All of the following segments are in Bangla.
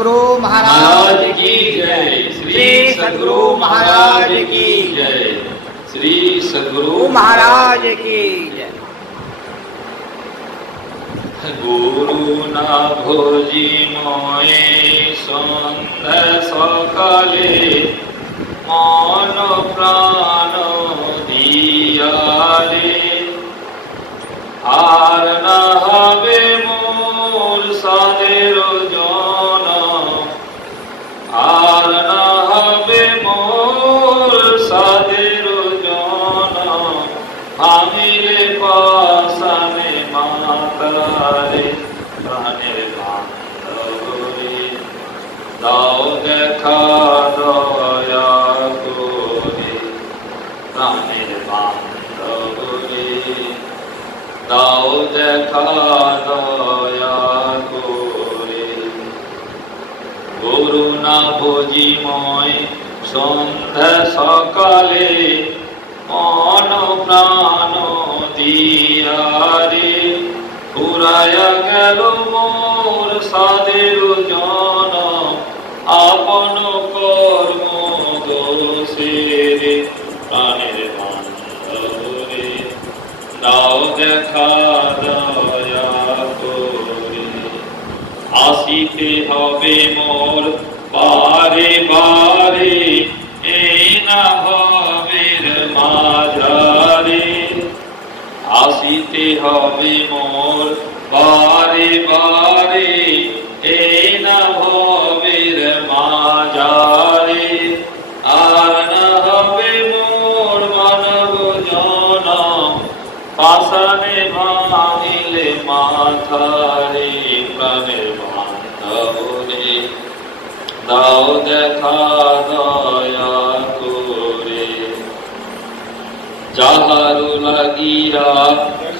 सद्गुरु महाराज की जय। श्री सद्गुरु महाराज की जय। श्री सद्गुरु महाराज की जय। गुरु ना भोजी मोए सन्ध्या सकाले मन प्राण दियारे আর না হবে মোর সাদের জন আর না হবে মোর সাদের জন ভাঙিলে পাশানে মাতারে প্রাণের বান্ধবরে দাও দেখা দয়া করে প্রাণের বান্ধবরে দাও দেখা দয়া করে। করুণা ভোজিময় সন্ধ্যা সকালে মন প্রাণ দিয়ারে ফুরায়া গেল মোর সাদের জন আপন কর্ম দোষেরে প্রাণের বান্ধবরে দাও দেখা দয়া করে। আসিতে হবে মোর বারে বারে এই না হবে মাঝারে আসিতে হবে মোর বারে বারে এই না হবে মাঝারে আর না হবে মোর মানব জন পাশানে ভাঙিলে মাথারে প্রাণের বান্ধবরে দাও দেখা দয়া করে। যাহারু লাগিয়া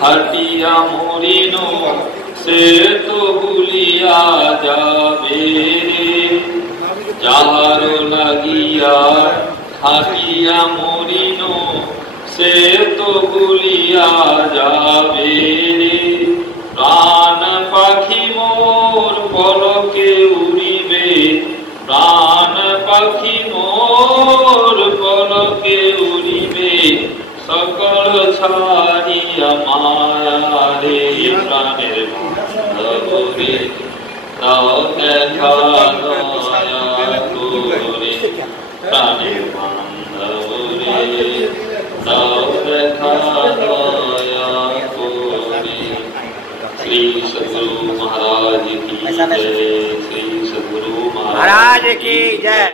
খাটিয়া মরিন সে তো ভুলিয়া যাবে রে যাহারু লাগিয়া খাটিয়া মরিন সে তো ভুলিয়া যাবে রে প্রাণ পাখি মোর পলকে উড়িবে প্রাণ পাখি মোর পলকে উড়িবে সকল ছাড়িয়া মায়া রে প্রাণের বান্ধবরে দাও দেখা দয়া করে প্রাণের বান্ধবরে দাও দেখা দয়া করে। श्री सद्गुरु महाराज की जय। श्री सद्गुरु महाराज की जय।